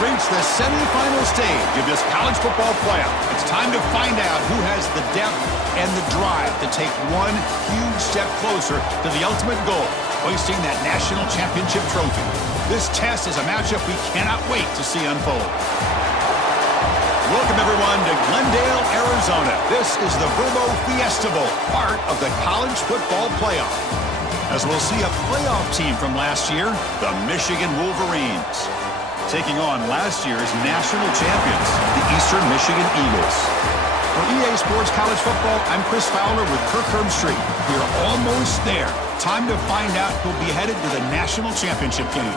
reached the semifinal stage of this college football playoff. It's time to find out who has the depth and the drive to take one huge step closer to the ultimate goal, hoisting that national championship trophy. This test is a matchup we cannot wait to see unfold. Welcome, everyone, to Glendale, Arizona. This is the Verbo Fiesta Bowl, part of the college football playoff. As we'll see a playoff team from last year, the Michigan Wolverines, taking on last year's national champions, the Eastern Michigan Eagles. For EA Sports College Football, I'm Chris Fowler with Kirk Herbstreit. We're almost there. Time to find out who'll be headed to the national championship game.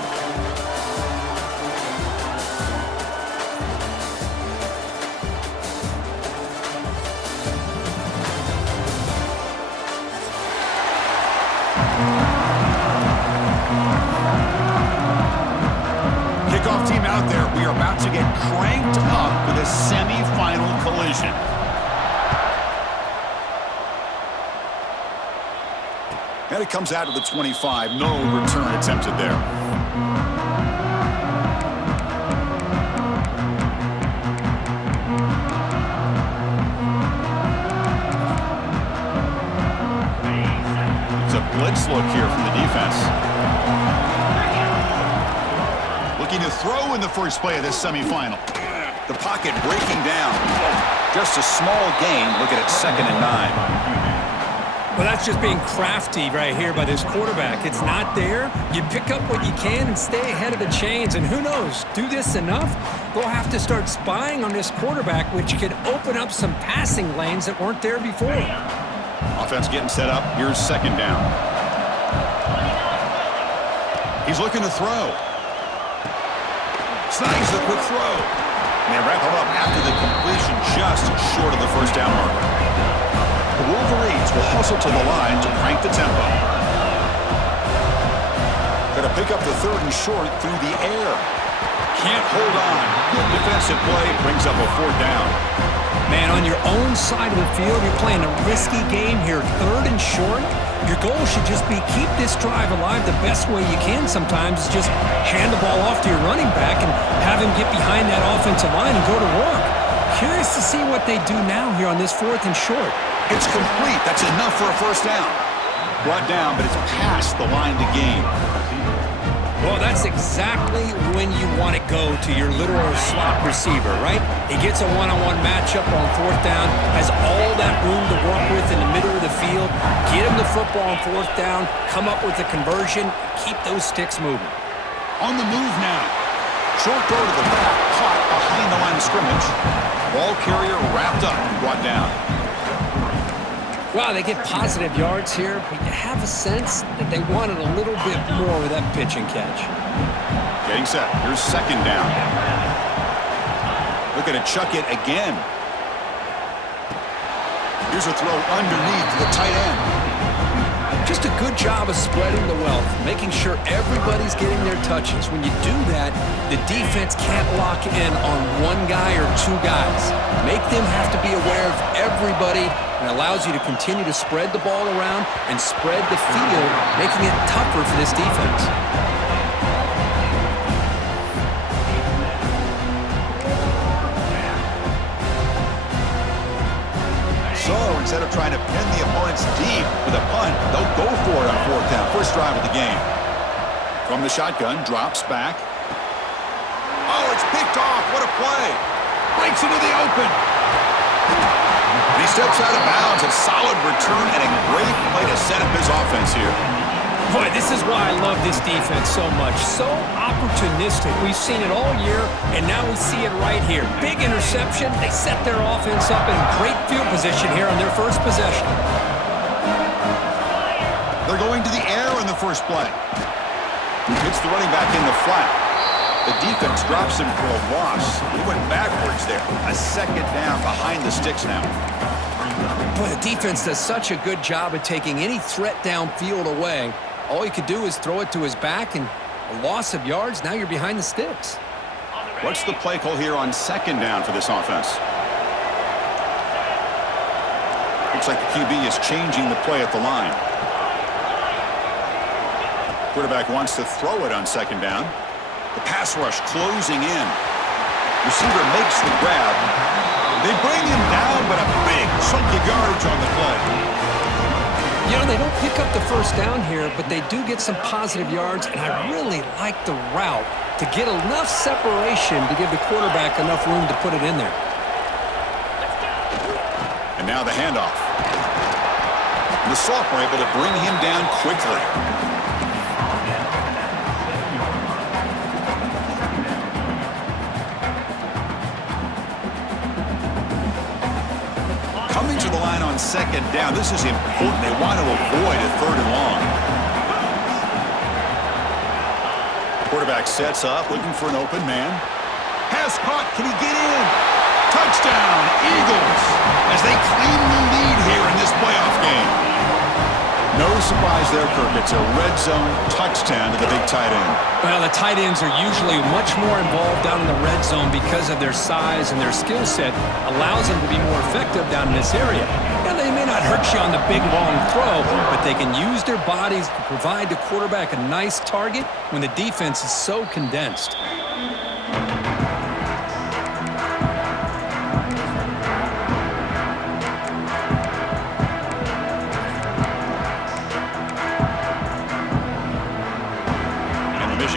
Kickoff team out there. We are about to get cranked up for the semifinal collision. And it comes out of the 25. No return attempted there. It's a blitz look here from the defense. Looking to throw in the first play of this semifinal. The pocket breaking down. Just a small gain. Looking at 2nd and 9. Well, that's just being crafty right here by this quarterback. It's not there. You pick up what you can and stay ahead of the chains. And who knows, do this enough, they'll have to start spying on this quarterback, which could open up some passing lanes that weren't there before. Offense getting set up. Here's 2nd down. He's looking to throw. Snags the quick throw. And they wrap him up after the completion just short of the first down marker. The Wolverines will hustle to the line to crank the tempo. Going to pick up the 3rd and short through the air. Can't hold on. Good defensive play. Brings up a 4th down. Man, on your own side of the field, you're playing a risky game here. 3rd and short. Your goal should just be keep this drive alive the best way you can sometimes. Is just hand the ball off to your running back and have him get behind that offensive line and go to work. Curious to see what they do now here on this 4th and short. It's complete. That's enough for a first down. Brought down, but it's past the line to gain. Well, that's exactly when you want to go to your literal slot receiver, right? He gets a one-on-one matchup on 4th down, has all that room to work with in the middle of the field, get him the football on 4th down, come up with a conversion, keep those sticks moving. On the move now. Short throw to the back, caught behind the line of scrimmage. Ball carrier wrapped up and brought down. Wow, they get positive yards here, but you have a sense that they wanted a little bit more with that pitch and catch. Getting set. Here's 2nd down. Looking to chuck it again. Here's a throw underneath to the tight end. Just a good job of spreading the wealth, making sure everybody's getting their touches. When you do that, the defense can't lock in on one guy or 2 guys. Make them have to be aware of everybody, and allows you to continue to spread the ball around and spread the field, making it tougher for this defense. So instead of trying to pin the opponents deep with a punt, they'll go for it on 4th down. First drive of the game. From the shotgun, drops back. Oh, it's picked off. What a play. Breaks into the open. And he steps out of bounds. A solid return and a great play to set up his offense here. Boy, this is why I love this defense so much. So opportunistic. We've seen it all year, and now we see it right here. Big interception. They set their offense up in great field position here on their first possession. They're going to the air in the first play. Hits the running back in the flat. The defense drops him for a loss. He went backwards there. A 2nd down behind the sticks now. Boy, the defense does such a good job of taking any threat downfield away. All you could do is throw it to his back, and a loss of yards, now you're behind the sticks. What's the play call here on 2nd down for this offense? Looks like the QB is changing the play at the line. Quarterback wants to throw it on 2nd down. The pass rush closing in. Receiver makes the grab. They bring him down, but a big chunk of yardage on the play. You know, they don't pick up the first down here, but they do get some positive yards, and I really like the route to get enough separation to give the quarterback enough room to put it in there. And now the handoff. The sophomore able to bring him down quickly. Coming to the line on second down. This is important. They want to avoid a third and long. Quarterback sets up, looking for an open man. Has caught. Can he get in? Touchdown, Eagles, as they claim the lead here in this playoff game. No surprise there, Kirk. It's a red zone touchdown to the big tight end. Well, the tight ends are usually much more involved down in the red zone because of their size, and their skill set allows them to be more effective down in this area. Now, they may not hurt you on the big, long throw, but they can use their bodies to provide the quarterback a nice target when the defense is so condensed.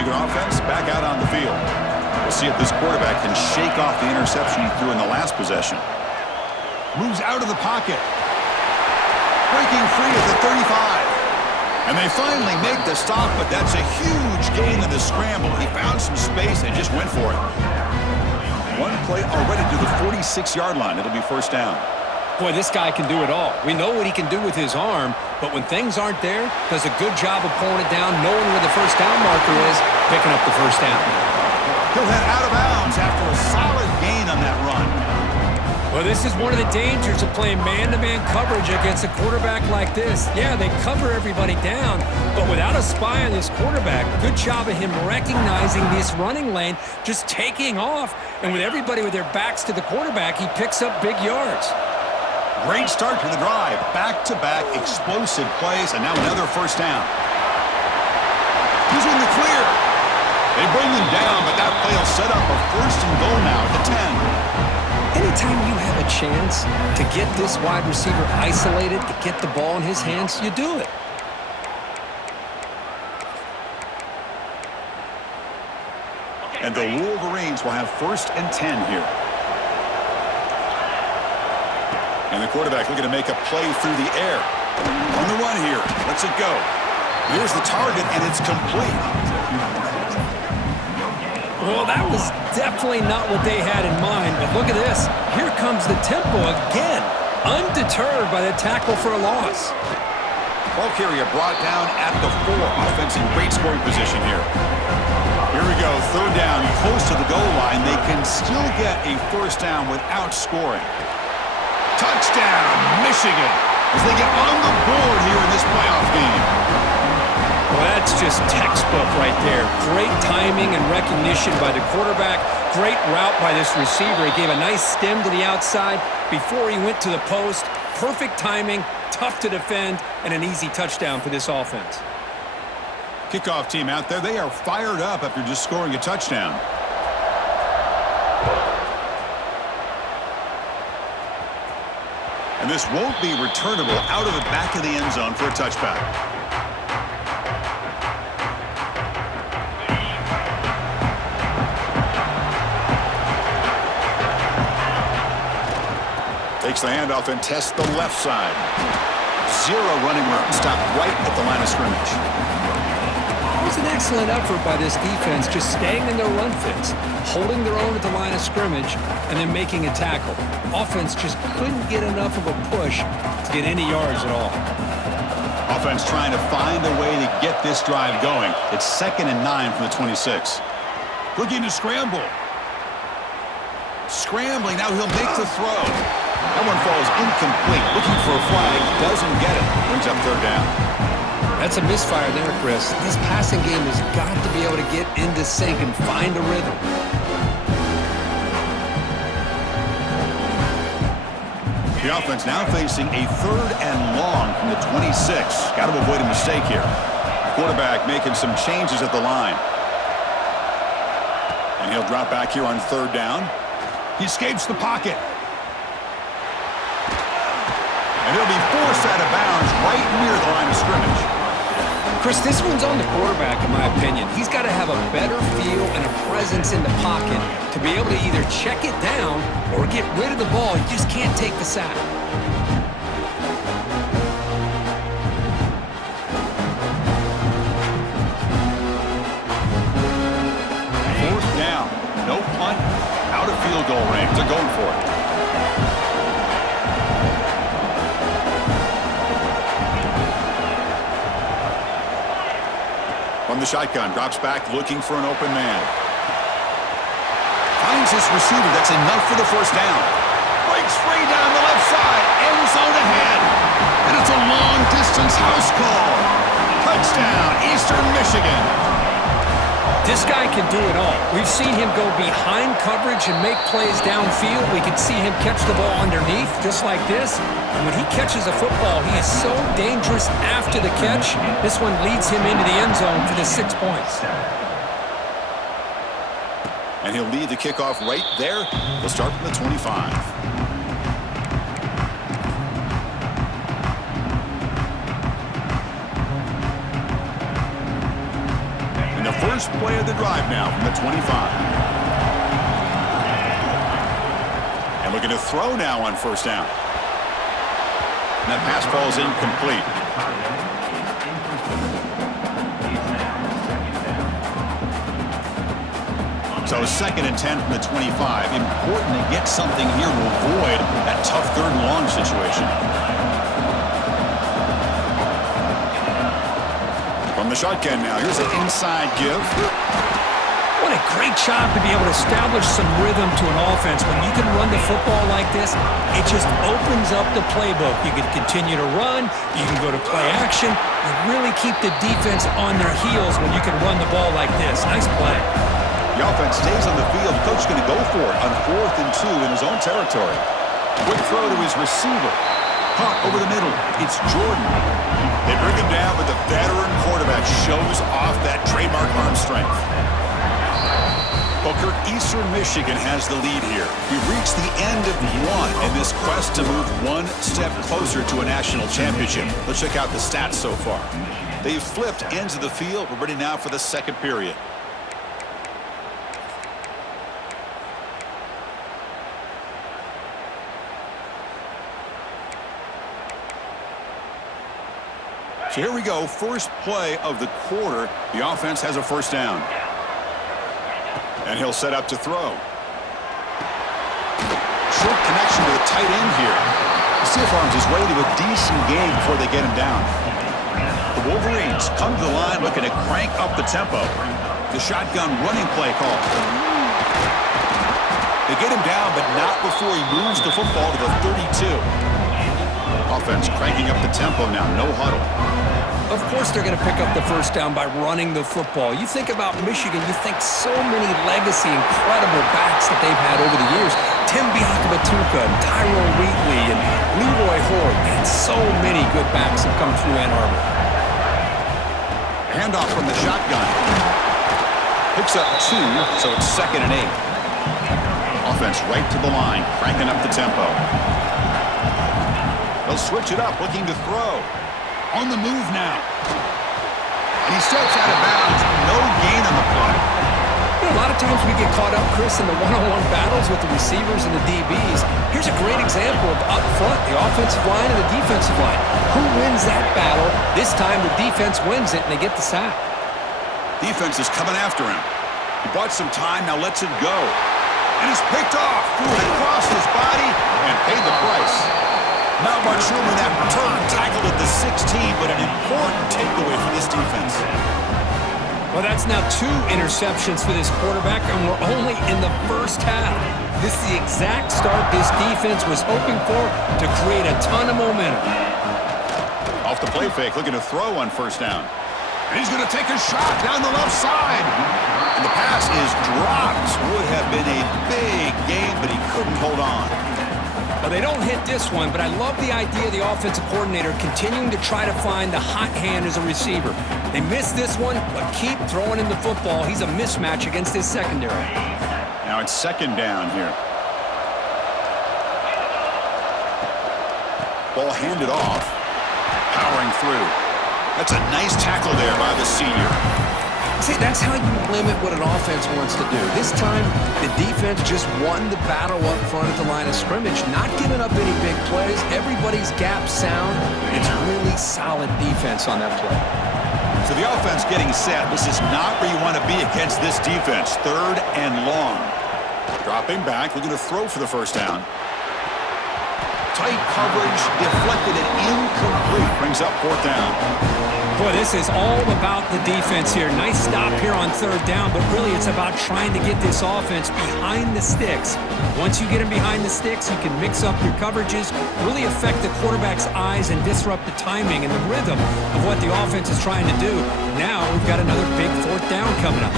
Offense back out on the field. We'll see if this quarterback can shake off the interception he threw in the last possession. Moves out of the pocket. Breaking free at the 35. And they finally make the stop, but that's a huge gain in the scramble. He found some space and just went for it. One play already to the 46-yard line. It'll be first down. Boy, this guy can do it all. We know what he can do with his arm, but when things aren't there, does a good job of pulling it down, knowing where the first down marker is, picking up the first down. He'll head out of bounds after a solid gain on that run. Well, this is one of the dangers of playing man-to-man coverage against a quarterback like this. Yeah, they cover everybody down, but without a spy on this quarterback, good job of him recognizing this running lane, just taking off, and with everybody with their backs to the quarterback, he picks up big yards. Great start to the drive. Back-to-back explosive plays, and now another first down. He's in the clear. They bring him down, but that play will set up a first and goal now at the 10. Anytime you have a chance to get this wide receiver isolated, to get the ball in his hands, you do it. And the Wolverines will have first and 10 here. And the quarterback looking to make a play through the air. On the run here. Lets it go. Here's the target, and it's complete. Well, that was definitely not what they had in mind, but look at this. Here comes the tempo again, undeterred by the tackle for a loss. Ball carrier brought down at the 4. Offense in great scoring position here. Here we go, third down, close to the goal line. They can still get a first down without scoring. Touchdown, Michigan, as they get on the board here in this playoff game. Well, that's just textbook right there. Great timing and recognition by the quarterback. Great route by this receiver. He gave a nice stem to the outside before he went to the post. Perfect timing, tough to defend, and an easy touchdown for this offense. Kickoff team out there, they are fired up after just scoring a touchdown. And this won't be returnable out of the back of the end zone for a touchback. Takes the handoff and tests the left side. Zero running room. Stopped right at the line of scrimmage. It was an excellent effort by this defense, just staying in their run fits, holding their own at the line of scrimmage, and then making a tackle. Offense just couldn't get enough of a push to get any yards at all. Offense trying to find a way to get this drive going. It's 2nd and 9 from the 26. Looking to scramble. Scrambling, now he'll make the throw. That one falls incomplete. Looking for a flag, doesn't get it. Brings up third down. That's a misfire there, Chris. This passing game has got to be able to get into sync and find a rhythm. The offense now facing a 3rd and long from the 26. Got to avoid a mistake here. Quarterback making some changes at the line. And he'll drop back here on third down. He escapes the pocket. And he'll be forced out of bounds right near the line of scrimmage. Chris, this one's on the quarterback, in my opinion. He's got to have a better feel and a presence in the pocket to be able to either check it down or get rid of the ball. He just can't take the sack. Fourth down. No punt. Out of field goal range. They're going for it. From the shotgun, drops back, looking for an open man. Finds his receiver. That's enough for the first down. Breaks free down the left side. End zone ahead. And it's a long-distance house call. Touchdown, Eastern Michigan. This guy can do it all. We've seen him go behind coverage and make plays downfield. We can see him catch the ball underneath, just like this. And when he catches a football, he is so dangerous after the catch. This one leads him into the end zone for the 6 points. And he'll lead the kickoff right there. They'll start from the 25. First play of the drive now from the 25. And looking to throw now on first down. And that pass falls incomplete. So 2nd and 10 from the 25. Important to get something here to avoid that tough third and long situation. From the shotgun now, here's an inside give. What a great job to be able to establish some rhythm to an offense. When you can run the football like this, it just opens up the playbook. You can continue to run, you can go to play action, and really keep the defense on their heels when you can run the ball like this. Nice play. The offense stays on the field. Coach is going to go for it on 4th and 2 in his own territory. Quick throw to his receiver. Caught over the middle. It's Jordan. They bring him down, but the veteran quarterback shows off that trademark arm strength. Booker, Eastern Michigan has the lead here. We've reached the end of one in this quest to move one step closer to a national championship. Let's check out the stats so far. They've flipped ends of the field. We're ready now for the second period. So here we go, first play of the quarter. The offense has a first down. And he'll set up to throw. Short connection to the tight end here. Stiff arms his way to a decent game before they get him down. The Wolverines come to the line looking to crank up the tempo. The shotgun running play call. They get him down, but not before he moves the football to the 32. Offense cranking up the tempo now, no huddle. Of course they're going to pick up the first down by running the football. You think about Michigan, you think so many legacy, incredible backs that they've had over the years. Tim Biakabatuka, Tyrone Wheatley, and Leroy Horde. Man, so many good backs have come through Ann Arbor. Handoff from the shotgun. Picks up 2, so it's 2nd and 8. Offense right to the line, cranking up the tempo. They'll switch it up, looking to throw. On the move now. And he steps out of bounds. No gain on the play. A lot of times we get caught up, Chris, in the one-on-one battles with the receivers and the DBs. Here's a great example of up front, the offensive line and the defensive line. Who wins that battle? This time the defense wins it, and they get the sack. Defense is coming after him. He bought some time, now lets it go. And it's picked off. Threw it across his body and paid the price. Not much room in that return. Tackled at the 16, but an important takeaway for this defense. Well, that's now 2 interceptions for this quarterback, and we're only in the first half. This is the exact start this defense was hoping for to create a ton of momentum. Off the play fake, looking to throw on first down. And he's going to take a shot down the left side. And the pass is dropped. Would have been a big game, but he couldn't hold on. Well, they don't hit this one, but I love the idea of the offensive coordinator continuing to try to find the hot hand as a receiver. They missed this one, but keep throwing him the football. He's a mismatch against his secondary. Now it's second down here. Ball handed off. Powering through. That's a nice tackle there by the senior. See, that's how you limit what an offense wants to do. This time, the defense just won the battle up front at the line of scrimmage, not giving up any big plays. Everybody's gap sound. It's really solid defense on that play. So the offense getting set. This is not where you want to be against this defense. Third and long. Dropping back, looking to throw for the first down. Tight coverage, deflected and incomplete. Brings up fourth down. Boy, this is all about the defense here. Nice stop here on third down, but really it's about trying to get this offense behind the sticks. Once you get him behind the sticks, you can mix up your coverages, really affect the quarterback's eyes and disrupt the timing and the rhythm of what the offense is trying to do. Now we've got another big fourth down coming up.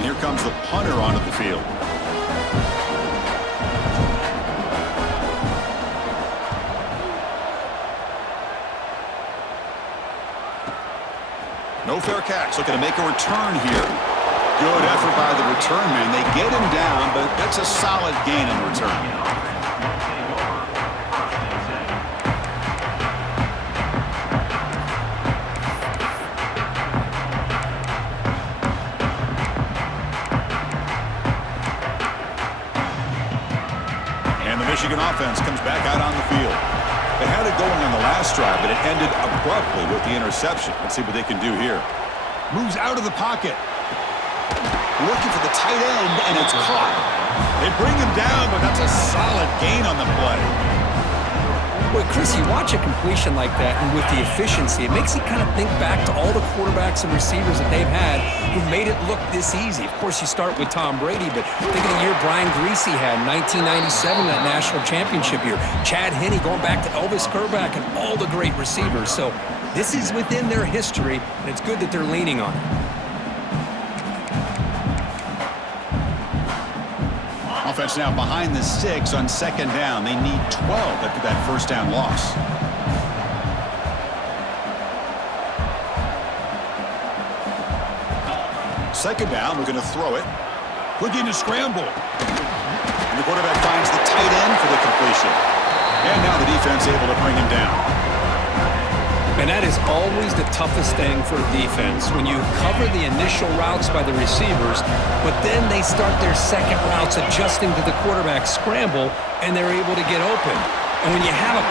And here comes the punter onto the field. No fair catch. Looking to make a return here. Good effort by the return man. They get him down, but that's a solid gain in return. And the Michigan offense comes back out on the field. They had it going on the last drive, but it ended abruptly with the interception. Let's see what they can do here. Moves out of the pocket. Looking for the tight end, and it's caught. They bring him down, but that's a solid gain on the play. Boy, Chris, you watch a completion like that, and with the efficiency, it makes you kind of think back to all the quarterbacks and receivers that they've had who've made it look this easy. Of course, you start with Tom Brady, but think of the year Brian Griese had in 1997, that national championship year. Chad Henne going back to Elvis Kerback and all the great receivers. So this is within their history, and it's good that they're leaning on it. Offense now behind the sticks on second down. They need 12 after that first down loss. Second down, we're going to throw it. Looking to scramble. And the quarterback finds the tight end for the completion. And now the defense able to bring him down. And that is always the toughest thing for a defense, when you cover the initial routes by the receivers, but then they start their second routes adjusting to the quarterback's scramble, and they're able to get open. And when you have a...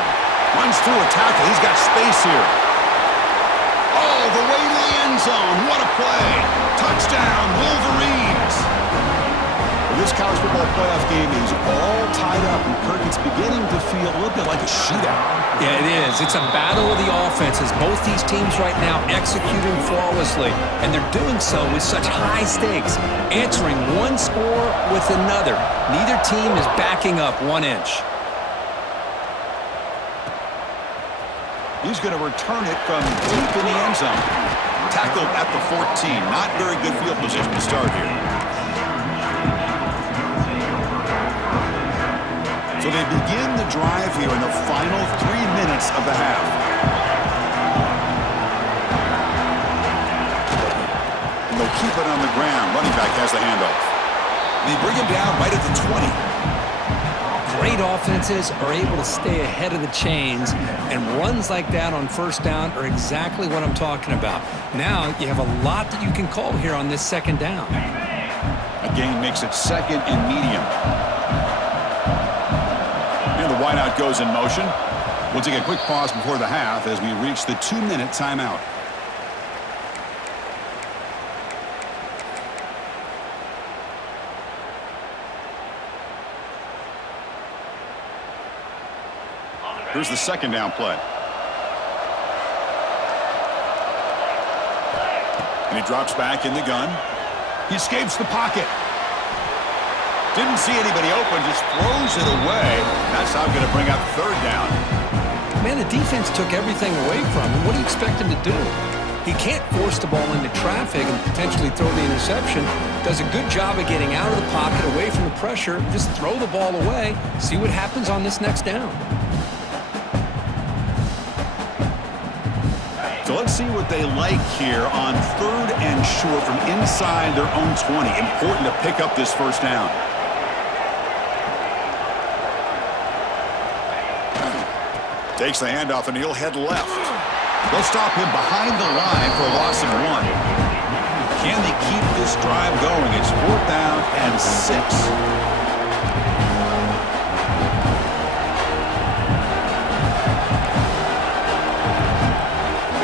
Runs through a tackle. He's got space here. Oh, the way to the end zone. What a play. Touchdown, Wolverines. This college football playoff game is all tied up, and Kirk, it's beginning to feel a little bit like a shootout. Yeah, it is. It's a battle of the offenses. Both these teams right now executing flawlessly, and they're doing so with such high stakes, answering one score with another. Neither team is backing up 1 inch. He's going to return it from deep in the end zone. Tackled at the 14. Not very good field position to start here. So they begin the drive here in the final 3 minutes of the half. And they'll keep it on the ground. Running back has the handoff. They bring him down right at the 20. Great offenses are able to stay ahead of the chains, and runs like that on first down are exactly what I'm talking about. Now you have a lot that you can call here on this second down. A gain makes it second and medium. And the wideout goes in motion. We'll take a quick pause before the half as we reach the 2-minute timeout. Here's the second down play. And he drops back in the gun. He escapes the pocket. Didn't see anybody open, just throws it away. That's how I'm going to bring up third down. Man, the defense took everything away from him. What do you expect him to do? He can't force the ball into traffic and potentially throw the interception. Does a good job of getting out of the pocket, away from the pressure. Just throw the ball away. See what happens on this next down. So let's see what they like here on 3rd and short from inside their own 20. Important to pick up this first down. Takes the handoff and he'll head left. They'll stop him behind the line for a loss of 1. Can they keep this drive going? It's 4th down and 6.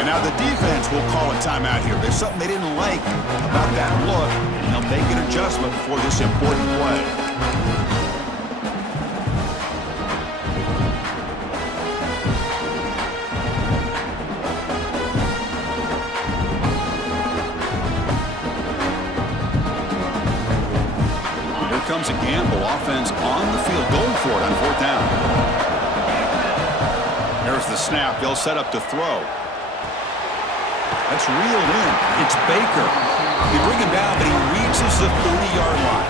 Now the defense will call a timeout here. There's something they didn't like about that look, and they'll make an adjustment for this important play. Here comes a gamble. Offense on the field, going for it on 4th down. There's the snap. They'll set up to throw. That's reeled in. It's Baker. They bring him down, but he reaches the 30-yard line.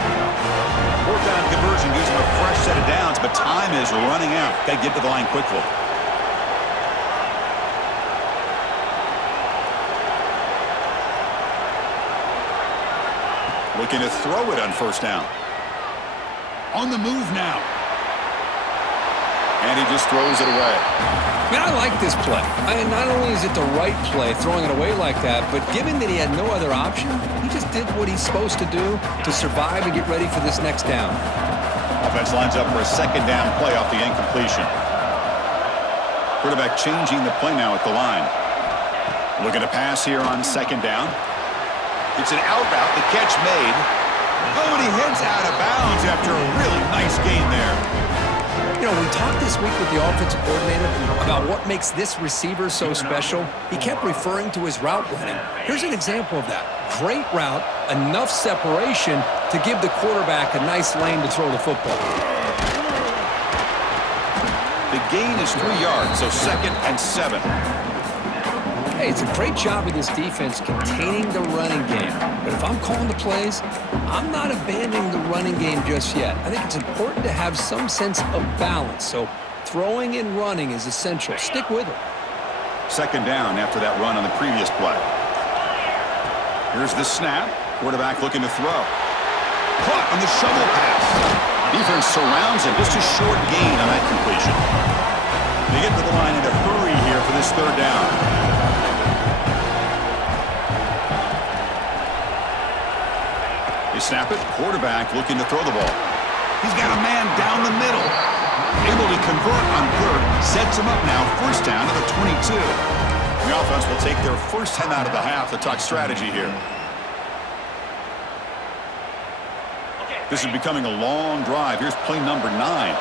4th down conversion gives him a fresh set of downs, but time is running out. Got to get to the line quickly. Looking to throw it on 1st down. On the move now. And he just throws it away. Man, I like this play. Not only is it the right play, throwing it away like that, but given that he had no other option, he just did what he's supposed to do to survive and get ready for this next down. Offense lines up for a 2nd down play off the incompletion. Quarterback changing the play now at the line. Looking to pass here on 2nd down. It's an out route, the catch made. Oh, and he heads out of bounds after a really nice gain there. You know, we talked this week with the offensive coordinator about what makes this receiver so special. He kept referring to his route running. Here's an example of that. Great route, enough separation to give the quarterback a nice lane to throw the football. The gain is 3 yards, so 2nd and 7. Hey, it's a great job of this defense containing the running game. But if I'm calling the plays, I'm not abandoning the running game just yet. I think it's important to have some sense of balance. So throwing and running is essential. Stick with it. 2nd down after that run on the previous play. Here's the snap. Quarterback looking to throw. Caught on the shovel pass. Defense surrounds him. Just a short gain on that completion. They get to the line in a hurry here for this 3rd down. They snap it. Quarterback looking to throw the ball. He's got a man down the middle. Able to convert on 3rd. Sets him up now. 1st down to the 22. The offense will take their first 10 out of the half to talk strategy here. This is becoming a long drive. Here's play number 9.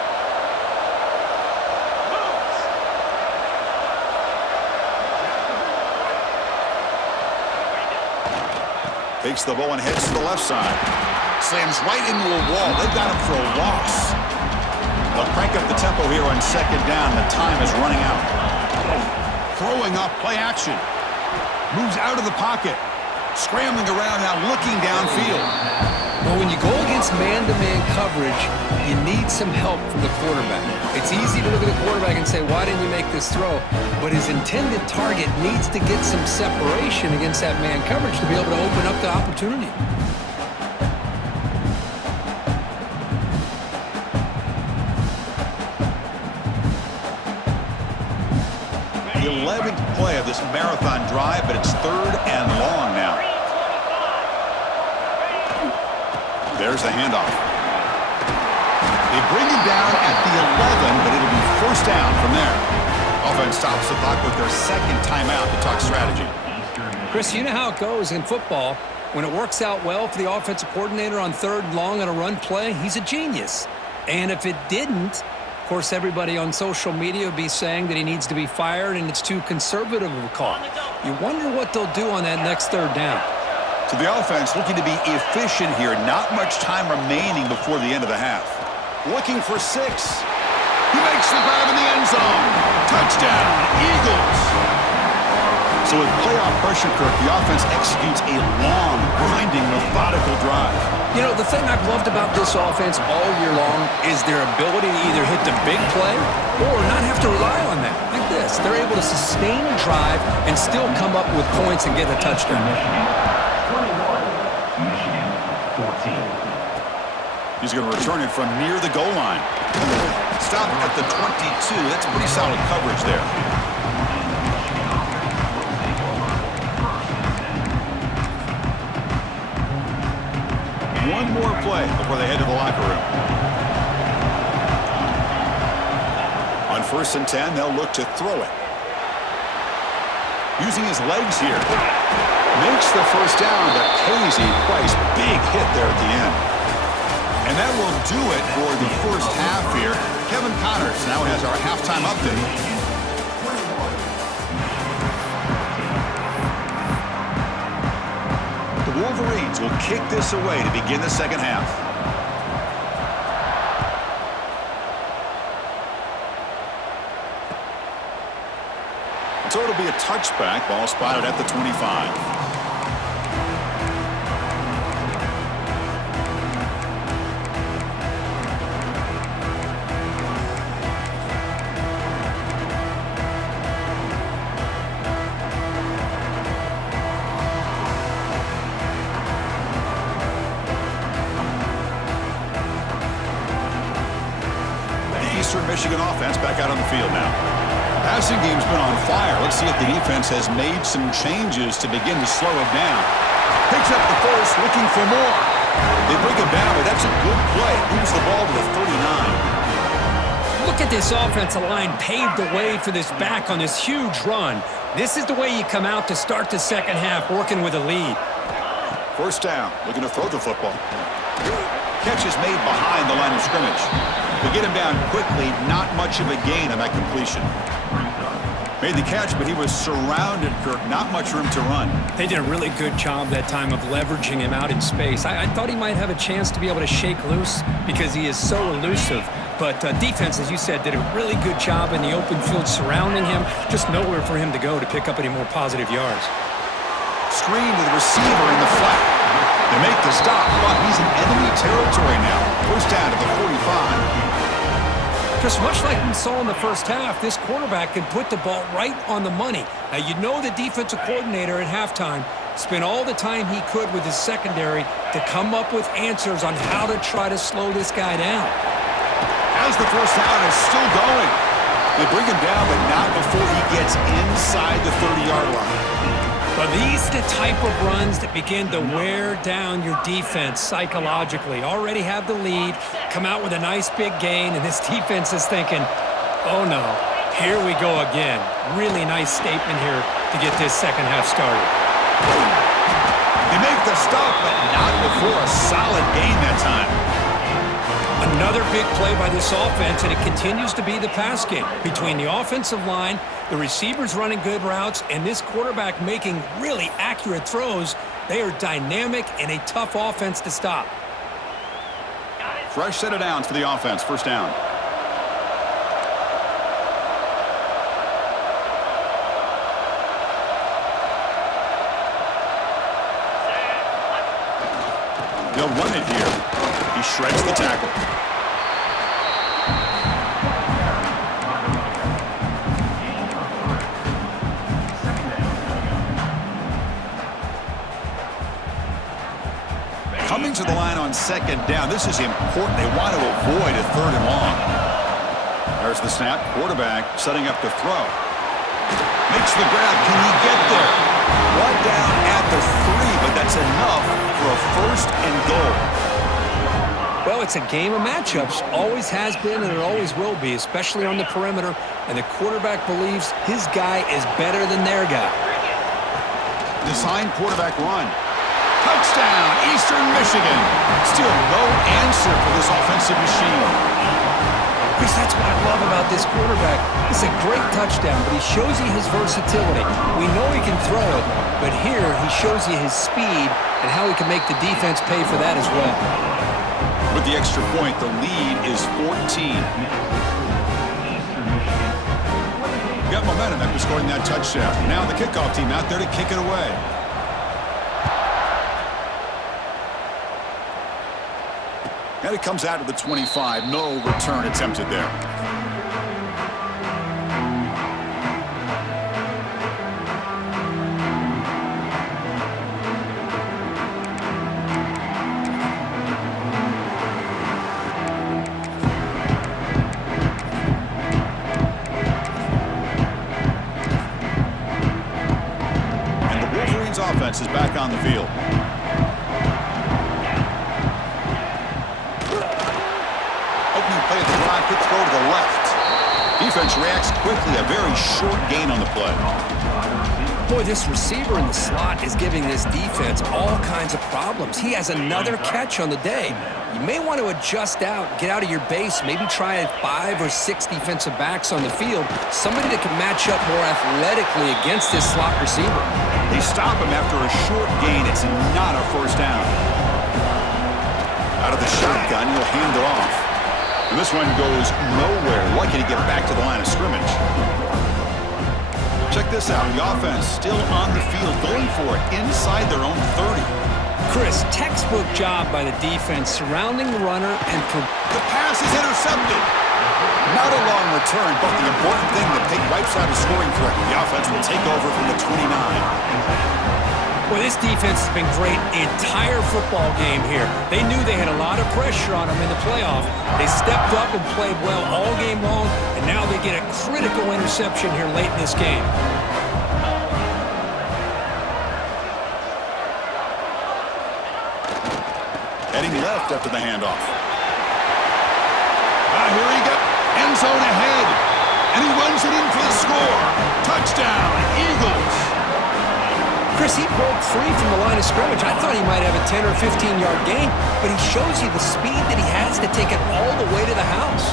Takes the ball and heads to the left side. Slams right into a wall. They've got him for a loss. They'll crank up the tempo here on 2nd down. The time is running out. Throwing off play action. Moves out of the pocket. Scrambling around now, looking downfield. Well, when you go against man-to-man coverage, you need some help from the quarterback. It's easy to look at the quarterback and say, why didn't you make this throw? But his intended target needs to get some separation against that man coverage to be able to open up the opportunity. The 11th play of this marathon drive, but it's 3rd and long now. There's the handoff. They bring him down at the 11, but it'll be 1st down from there. Offense stops the clock with their 2nd timeout to talk strategy. Chris, you know how it goes in football. When it works out well for the offensive coordinator on 3rd and long on a run play, he's a genius. And if it didn't, of course, everybody on social media would be saying that he needs to be fired and it's too conservative of a call. You wonder what they'll do on that next 3rd down. So the offense looking to be efficient here. Not much time remaining before the end of the half. Looking for 6. He makes the grab in the end zone. Touchdown, Eagles. So with playoff pressure, Kirk, the offense executes a long, grinding, methodical drive. You know, the thing I've loved about this offense all year long is their ability to either hit the big play or not have to rely on that. Like this. They're able to sustain a drive and still come up with points and get a touchdown. Michigan 14. He's going to return it from near the goal line. Stop at the 22. That's pretty solid coverage there. One more play before they head to the locker room. On 1st and 10, they'll look to throw it. Using his legs here. Makes the first down, but Casey Price, big hit there at the end. And that will do it for the first half here. Kevin Connors now has our halftime update. The Wolverines will kick this away to begin the second half. So it'll be a touchback. Ball spotted at the 25. Eastern Michigan offense back out on the field now. Passing game's been on fire. Let's see if the defense has made some changes to begin to slow it down. Picks up the first, looking for more. They bring him down, but that's a good play. Moves the ball to the 39. Look at this offensive line paved the way for this back on this huge run. This is the way you come out to start the second half, working with a lead. First down, looking to throw the football. Catch is made behind the line of scrimmage. They get him down quickly, not much of a gain on that completion. Made the catch, but he was surrounded, Kirk. Not much room to run. They did a really good job that time of leveraging him out in space. I thought he might have a chance to be able to shake loose because he is so elusive. But defense, as you said, did a really good job in the open field surrounding him. Just nowhere for him to go to pick up any more positive yards. Screen to the receiver in the flat. They make the stop, but he's in enemy territory now. First down to the 45. Just much like we saw in the first half, this quarterback can put the ball right on the money. Now, you know the defensive coordinator at halftime spent all the time he could with his secondary to come up with answers on how to try to slow this guy down. As the first down is still going. They bring him down, but not before he gets inside the 30-yard line. But these are the type of runs that begin to wear down your defense psychologically. Already have the lead, come out with a nice big gain, and this defense is thinking, oh no, here we go again. Really nice statement here to get this second half started. They make the stop, but not before a solid gain that time. Another big play by this offense, and it continues to be the pass game. Between the offensive line, the receivers running good routes, and this quarterback making really accurate throws, they are dynamic and a tough offense to stop. Fresh set of downs for the offense. First down. They'll run it here. He shreds the tackle. Coming to the line on second down. This is important. They want to avoid a third and long. There's the snap. Quarterback setting up to throw. Makes the grab. Can he get there? One down at the 3, but that's enough for a first and goal. Well, it's a game of matchups. Always has been and it always will be, especially on the perimeter. And the quarterback believes his guy is better than their guy. Design quarterback run. Touchdown, Eastern Michigan. Still no answer for this offensive machine. Chris, that's what I love about this quarterback. It's a great touchdown, but he shows you his versatility. We know he can throw it, but here he shows you his speed and how he can make the defense pay for that as well. With the extra point, the lead is 14. Got momentum after scoring that touchdown. Now the kickoff team out there to kick it away. And it comes out to the 25. No return attempted there. left. Defense reacts quickly. A very short gain on the play. Boy, this receiver in the slot is giving this defense all kinds of problems. He has another catch on the day. You may want to adjust out, get out of your base, maybe try 5 or 6 defensive backs on the field, somebody that can match up more athletically against this slot receiver. They stop him after a short gain. It's not a first down. Out of the shotgun, he'll hand it off. And this one goes nowhere. Lucky to get back to the line of scrimmage. Check this out. The offense still on the field, going for it inside their own 30. Chris, textbook job by the defense surrounding the runner and the pass is intercepted. Not a long return, but the important thing that they wipes out a scoring threat. The offense will take over from the 29. Well, this defense has been great the entire football game here. They knew they had a lot of pressure on them in the playoff. They stepped up and played well all game long, and now they get a critical interception here late in this game. Heading left after the handoff. Here he goes. End zone ahead. And he runs it in for the score. Touchdown, Eagles. Chris, he broke free from the line of scrimmage. I thought he might have a 10 or 15-yard gain, but he shows you the speed that he has to take it all the way to the house.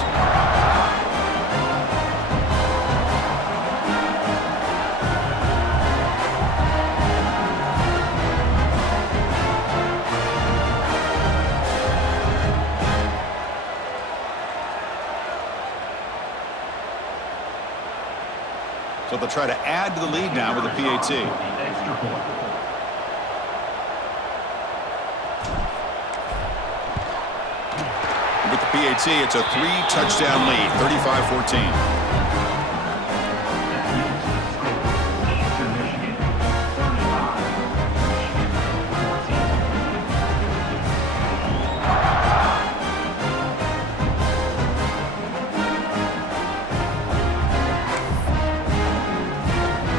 So they'll try to add to the lead now with a PAT. With the PAT, it's a 3-touchdown lead, 35-14.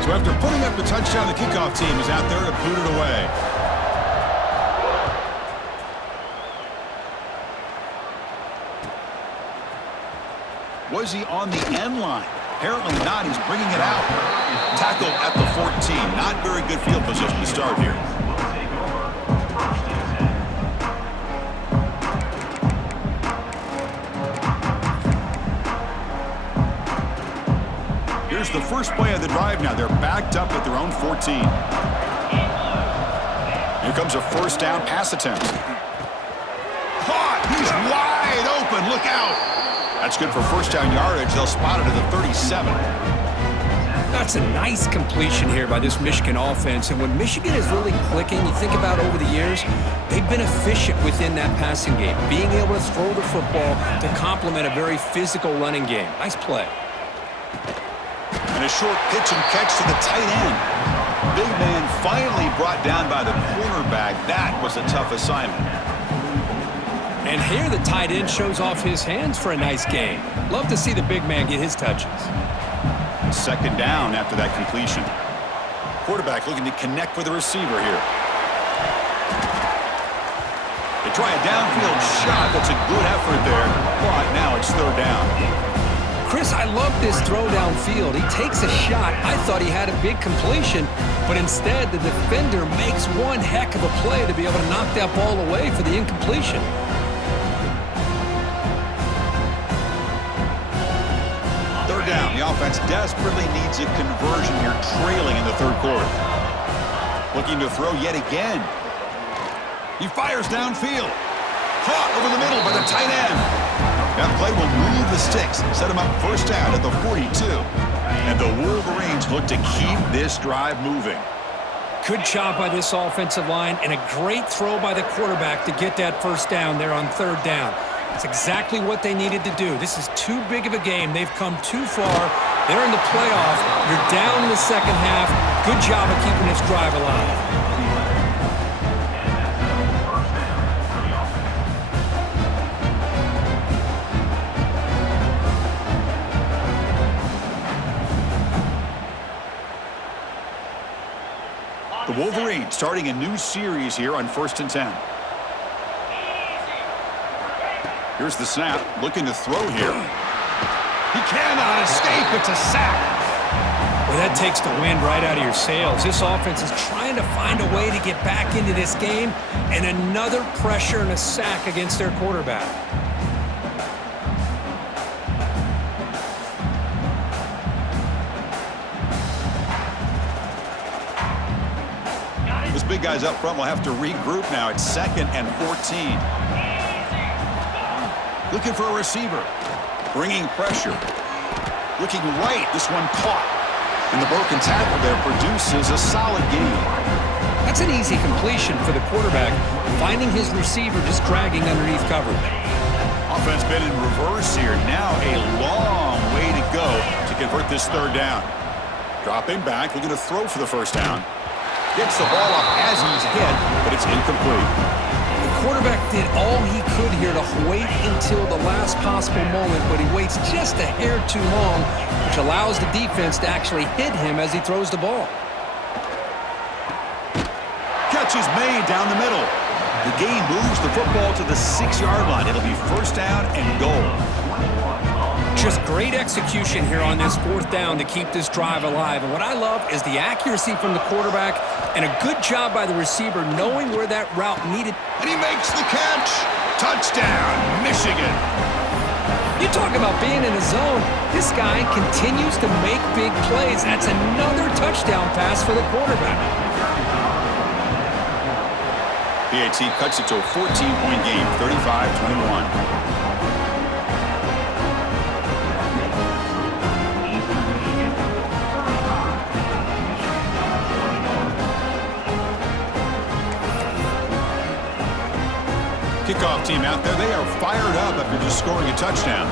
So after putting up the touchdown, the kickoff team is out there to boot it away. Was he on the end line? Apparently not. He's bringing it out. Tackle at the 14. Not very good field position to start here. Here's the first play of the drive now. They're backed up at their own 14. Here comes a first down pass attempt. Caught! He's wide open. Look out! That's good for first down yardage. They'll spot it at the 37. That's a nice completion here by this Michigan offense. And when Michigan is really clicking, you think about over the years, they've been efficient within that passing game, being able to throw the football to complement a very physical running game. Nice play. And a short pitch and catch to the tight end. Big man finally brought down by the cornerback. That was a tough assignment. And here the tight end shows off his hands for a nice gain. Love to see the big man get his touches. Second down after that completion. Quarterback looking to connect with the receiver here. They try a downfield shot. That's a good effort there. But now it's third down. Chris, I love this throw downfield. He takes a shot. I thought he had a big completion, but instead the defender makes one heck of a play to be able to knock that ball away for the incompletion. Third down. The offense desperately needs a conversion here, trailing in the third quarter. Looking to throw yet again. He fires downfield. Caught over the middle by the tight end. That play will move the sticks, set him up first down at the 42. And the Wolverines look to keep this drive moving. Good job by this offensive line and a great throw by the quarterback to get that first down there on third down. It's exactly what they needed to do. This is too big of a game. They've come too far. They're in the playoff. You're down in the second half. Good job of keeping this drive alive. The Wolverines starting a new series here on 1st and 10. Here's the snap, looking to throw here. He cannot escape. It's a sack. Well, that takes the wind right out of your sails. This offense is trying to find a way to get back into this game, and another pressure and a sack against their quarterback. Those big guys up front will have to regroup now. It's 2nd and 14. Looking for a receiver. Bringing pressure. Looking right. This one caught. And the broken tackle there produces a solid gain. That's an easy completion for the quarterback, finding his receiver just dragging underneath coverage. Offense been in reverse here. Now a long way to go to convert this 3rd down. Dropping back, looking to throw for the 1st down. Gets the ball off as he's hit, but it's incomplete. The quarterback did all he could here to wait until the last possible moment, but he waits just a hair too long, which allows the defense to actually hit him as he throws the ball. Catch is made down the middle. The game moves the football to the 6-yard line. It'll be 1st down and goal. Just great execution here on this 4th down to keep this drive alive. And what I love is the accuracy from the quarterback and a good job by the receiver knowing where that route needed. And he makes the catch. Touchdown, Michigan. You talk about being in a zone. This guy continues to make big plays. That's another touchdown pass for the quarterback. PAT cuts it to a 14-point game, 35-21. Kickoff team out there. They are fired up after just scoring a touchdown.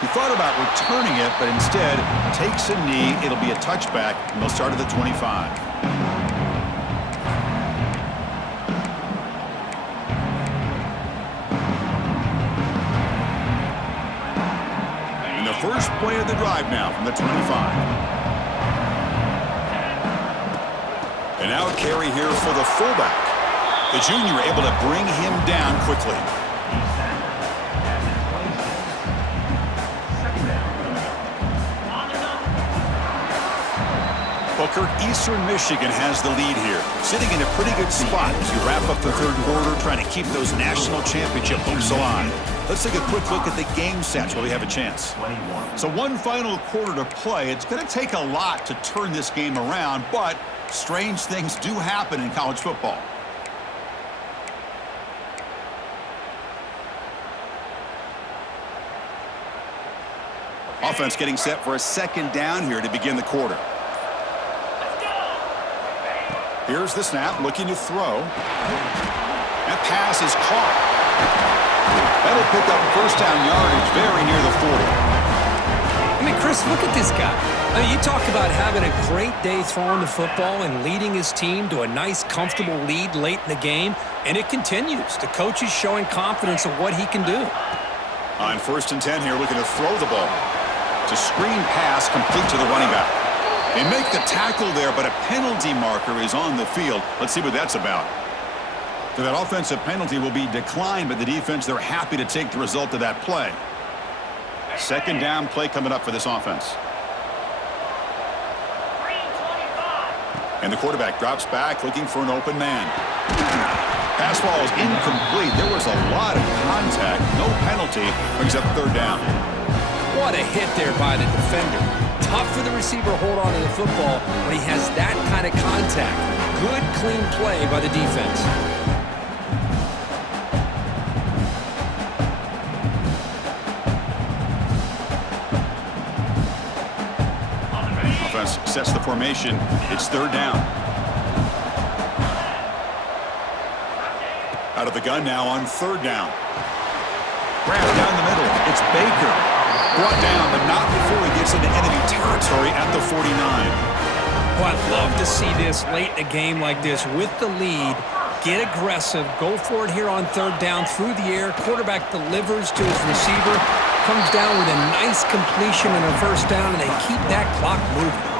He thought about returning it, but instead takes a knee. It'll be a touchback, and they'll start at the 25. And the first play of the drive now from the 25. And now a carry here for the fullback. The junior able to bring him down quickly. Booker, Eastern Michigan has the lead here. Sitting in a pretty good spot as you wrap up the 3rd quarter, trying to keep those national championship hopes alive. Let's take a quick look at the game stats while we have a chance. So one final quarter to play. It's going to take a lot to turn this game around, but strange things do happen in college football. Offense getting set for a 2nd down here to begin the quarter. Here's the snap, looking to throw. That pass is caught. That'll pick up 1st down yardage very near the 40. I mean, Chris, look at this guy. I mean, you talk about having a great day throwing the football and leading his team to a nice, comfortable lead late in the game, and it continues. The coach is showing confidence of what he can do. On 1st and 10 here, looking to throw the ball. It's a screen pass complete to the running back. They make the tackle there, but a penalty marker is on the field. Let's see what that's about. So that offensive penalty will be declined by the defense. They're happy to take the result of that play. 2nd down play coming up for this offense. And the quarterback drops back, looking for an open man. Pass ball is incomplete. There was a lot of contact. No penalty. Brings up 3rd down. What a hit there by the defender. Tough for the receiver to hold on to the football when he has that kind of contact. Good, clean play by the defense. Offense sets the formation. It's 3rd down. Out of the gun now on 3rd down. Grabbed down the middle. It's Baker. Brought down, but not before he gets into enemy territory at the 49. Well, I'd love to see this late in a game like this with the lead. Get aggressive. Go for it here on 3rd down through the air. Quarterback delivers to his receiver. Comes down with a nice completion and a 1st down, and they keep that clock moving.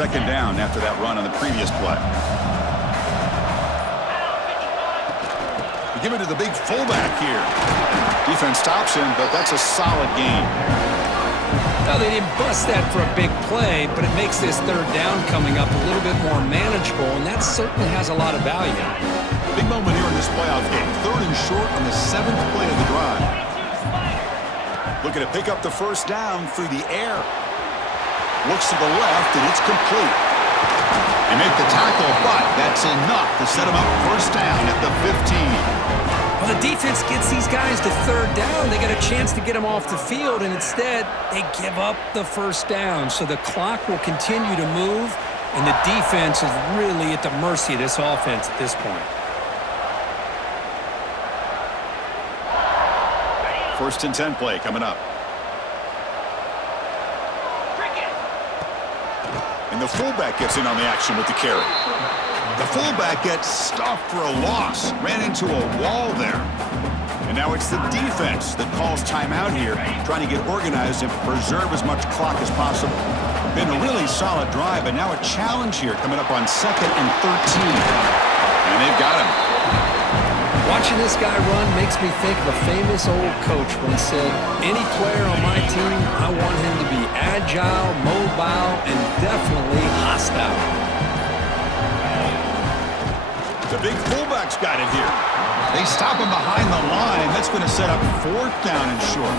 second down after that run on the previous play. Give it to the big fullback here. Defense stops him, but that's a solid gain. Well, they didn't bust that for a big play, but it makes this third down coming up a little bit more manageable, and that certainly has a lot of value. Big moment here in this playoff game. 3rd and short on the 7th play of the drive. Looking to pick up the first down through the air. Looks to the left, and it's complete. They make the tackle, but that's enough to set them up first down at the 15. Well, the defense gets these guys to third down. They get a chance to get them off the field, and instead they give up the first down. So the clock will continue to move, and the defense is really at the mercy of this offense at this point. 1st and 10 play coming up. And the fullback gets in on the action with the carry. The fullback gets stuffed for a loss. Ran into a wall there. And now it's the defense that calls timeout here, trying to get organized and preserve as much clock as possible. Been a really solid drive, but now a challenge here coming up on 2nd and 13. And they've got him. Watching this guy run makes me think of a famous old coach once said, any player on my team, I want him to be agile, mobile, and definitely hostile. The big fullback's got it here. They stop him behind the line. That's going to set up 4th down and short.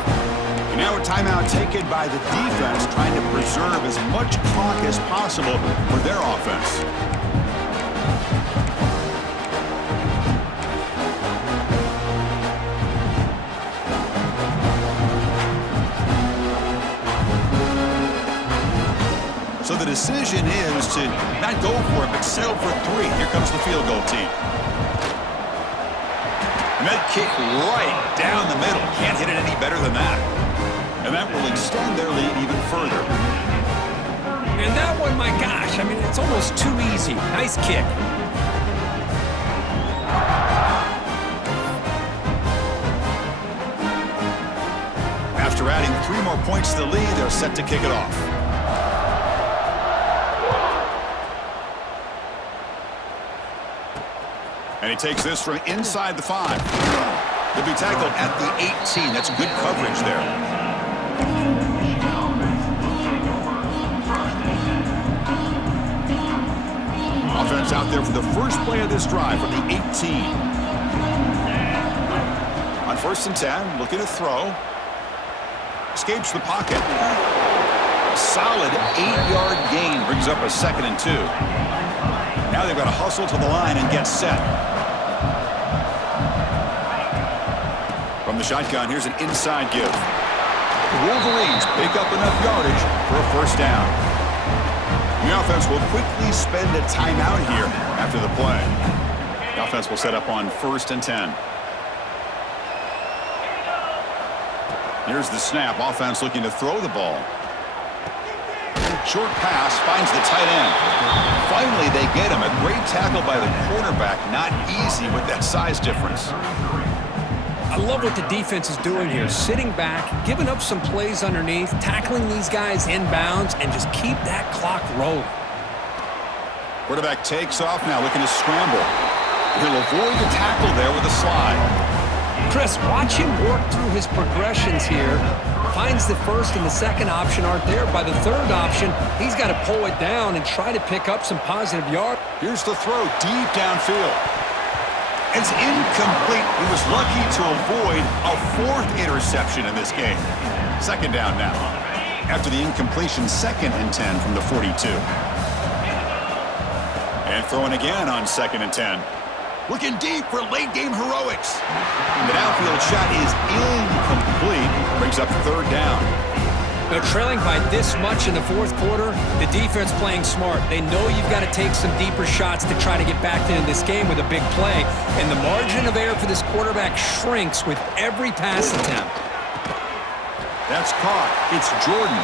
And now a timeout taken by the defense, trying to preserve as much clock as possible for their offense. So the decision is to not go for it, but settle for 3. Here comes the field goal team. And that kick right down the middle. Can't hit it any better than that. And that will extend their lead even further. And that one, my gosh, I mean, it's almost too easy. Nice kick. After adding 3 more points to the lead, they're set to kick it off. And he takes this from inside the 5. He'll be tackled at the 18. That's good coverage there. Offense out there for the first play of this drive from the 18. On 1st and 10, looking to throw. Escapes the pocket. A solid 8-yard gain brings up a 2nd and 2. Now they've got to hustle to the line and get set. From the shotgun, here's an inside give. The Wolverines pick up enough yardage for a first down. The offense will quickly spend a timeout here after the play. The offense will set up on 1st and 10. Here's the snap. Offense looking to throw the ball. Short pass finds the tight end. Finally, they get him. A great tackle by the quarterback. Not easy with that size difference. I love what the defense is doing here. Sitting back, giving up some plays underneath, tackling these guys inbounds, and just keep that clock rolling. Quarterback takes off now, looking to scramble. He'll avoid the tackle there with a slide. Chris, watch him work through his progressions here. Finds the 1st and the 2nd option aren't there. By the 3rd option, he's got to pull it down and try to pick up some positive yards. Here's the throw deep downfield. It's incomplete. He was lucky to avoid a 4th interception in this game. 2nd down now. After the incompletion, 2nd and 10 from the 42. And throwing again on 2nd and 10. Looking deep for late game heroics. The downfield shot is incomplete. Brings up 3rd down. They're trailing by this much in the 4th quarter. The defense playing smart. They know you've got to take some deeper shots to try to get back into this game with a big play. And the margin of error for this quarterback shrinks with every pass attempt. That's caught. It's Jordan.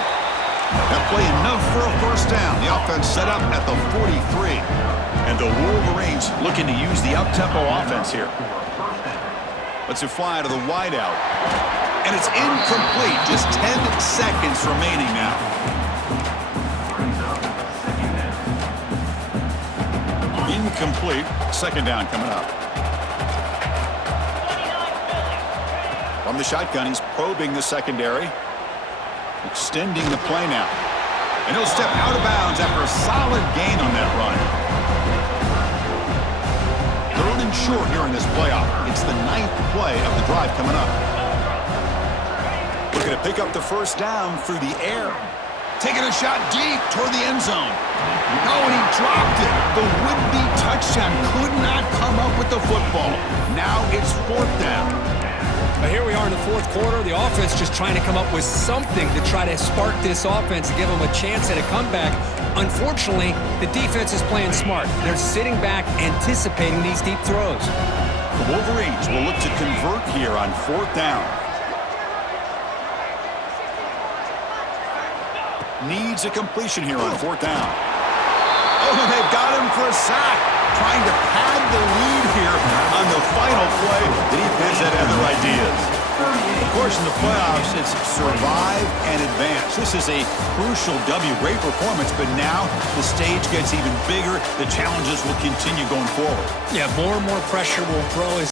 That play enough for a first down. The offense set up at the 43. And the Wolverines looking to use the up-tempo offense here. Let's it fly to the wideout. And it's incomplete. Just 10 seconds remaining now. Incomplete. Second down coming up. From the shotgun, he's probing the secondary. Extending the play now. And he'll step out of bounds after a solid gain on that run. Third and short here in this playoff. It's the 9th play of the drive coming up. Looking to pick up the first down through the air. Taking a shot deep toward the end zone. Oh, and he dropped it. The would-be touchdown could not come up with the football. Now it's 4th down. But here we are in the 4th quarter. The offense just trying to come up with something to try to spark this offense, give them a chance at a comeback. Unfortunately, the defense is playing smart. They're sitting back, anticipating these deep throws. The Wolverines will look to convert here on 4th down. Needs a completion here on 4th down. Oh, they've got him for a sack. Trying to pad the lead here on the final play. The defense had other ideas. Of course, in the playoffs, it's survive and advance. This is a crucial W. Great performance, but now the stage gets even bigger. The challenges will continue going forward. Yeah, more and more pressure will grow as